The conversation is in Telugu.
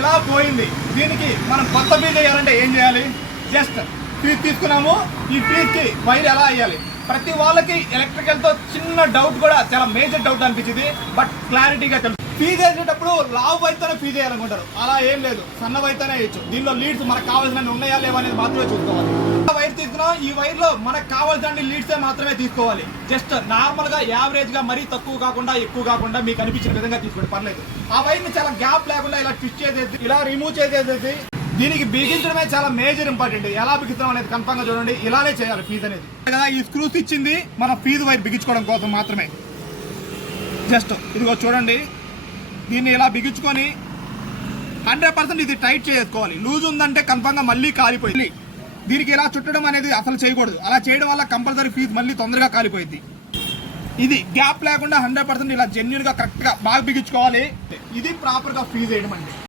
ఇలా పోయింది. దీనికి మనం కొత్త ఫీజ్ వేయాలంటే ఏం చేయాలి? జస్ట్ ఫీజ్ తీసుకున్నాము, ఈ ఫీజ్కి వైర్ ఎలా వేయాలి? ప్రతి వాళ్ళకి ఎలక్ట్రికల్తో చిన్న డౌట్ కూడా చాలా మేజర్ డౌట్ అనిపించింది, బట్ క్లారిటీగా తెలుసు. ఫీజ్ వేసేటప్పుడు లావు వైర్తోనే ఫీజ్ వేయాలనుకుంటారు, అలా ఏం లేదు, సన్న వైర్తోనే వేయచ్చు. దీనిలో లీడ్స్ మనకు కావాల్సినవి ఉన్నాయా లేవా అనేది మాత్రమే చూసుకోవాలి. వైర్ తీసుకున్నాం, ఈ వైర్ లో మనకు కావాల్సిన లీడ్స్ మాత్రమే తీసుకోవాలి. జస్ట్ నార్మల్ గా యావరేజ్ గా మరీ తక్కువ కాకుండా ఎక్కువ కాకుండా మీకు అనిపించిన విధంగా తీసుకోండి, పర్లేదు. ఆ వైర్ ని చాలా గ్యాప్ లేకుండా ఇలా ట్విస్ట్ చేసేది, ఇలా రిమూవ్ చేసేది. దీనికి బిగించడమే చాలా మేజర్ ఇంపార్టెంట్. ఎలా బిగిస్తాం అనేది కన్ఫర్మ్ గా చూడండి, ఇలానే చేయాలి ఫీజ్ అనేది. ఈ స్క్రూస్ ఇచ్చింది మన ఫీజ్ వైర్ బిగించుకోవడం కోసం మాత్రమే. జస్ట్ ఇదిగో చూడండి, దీన్ని ఇలా బిగించుకొని 100% ఇది టైట్ చేసుకోవాలి. లూజ్ ఉందంటే కన్ఫర్మ్ గా మళ్ళీ కాలిపోయింది. దీనికి ఇలా చుట్టడం అనేది అసలు చేయకూడదు, అలా చేయడం వల్ల కంపల్సరీ ఫీజ్ మళ్ళీ తొందరగా కాలిపోయింది. ఇది గ్యాప్ లేకుండా 100% ఇలా జెన్యూన్ గా కరెక్ట్ గా బాగా బిగించుకోవాలి. ఇది ప్రాపర్ గా ఫీజ్ వేయడం అండి.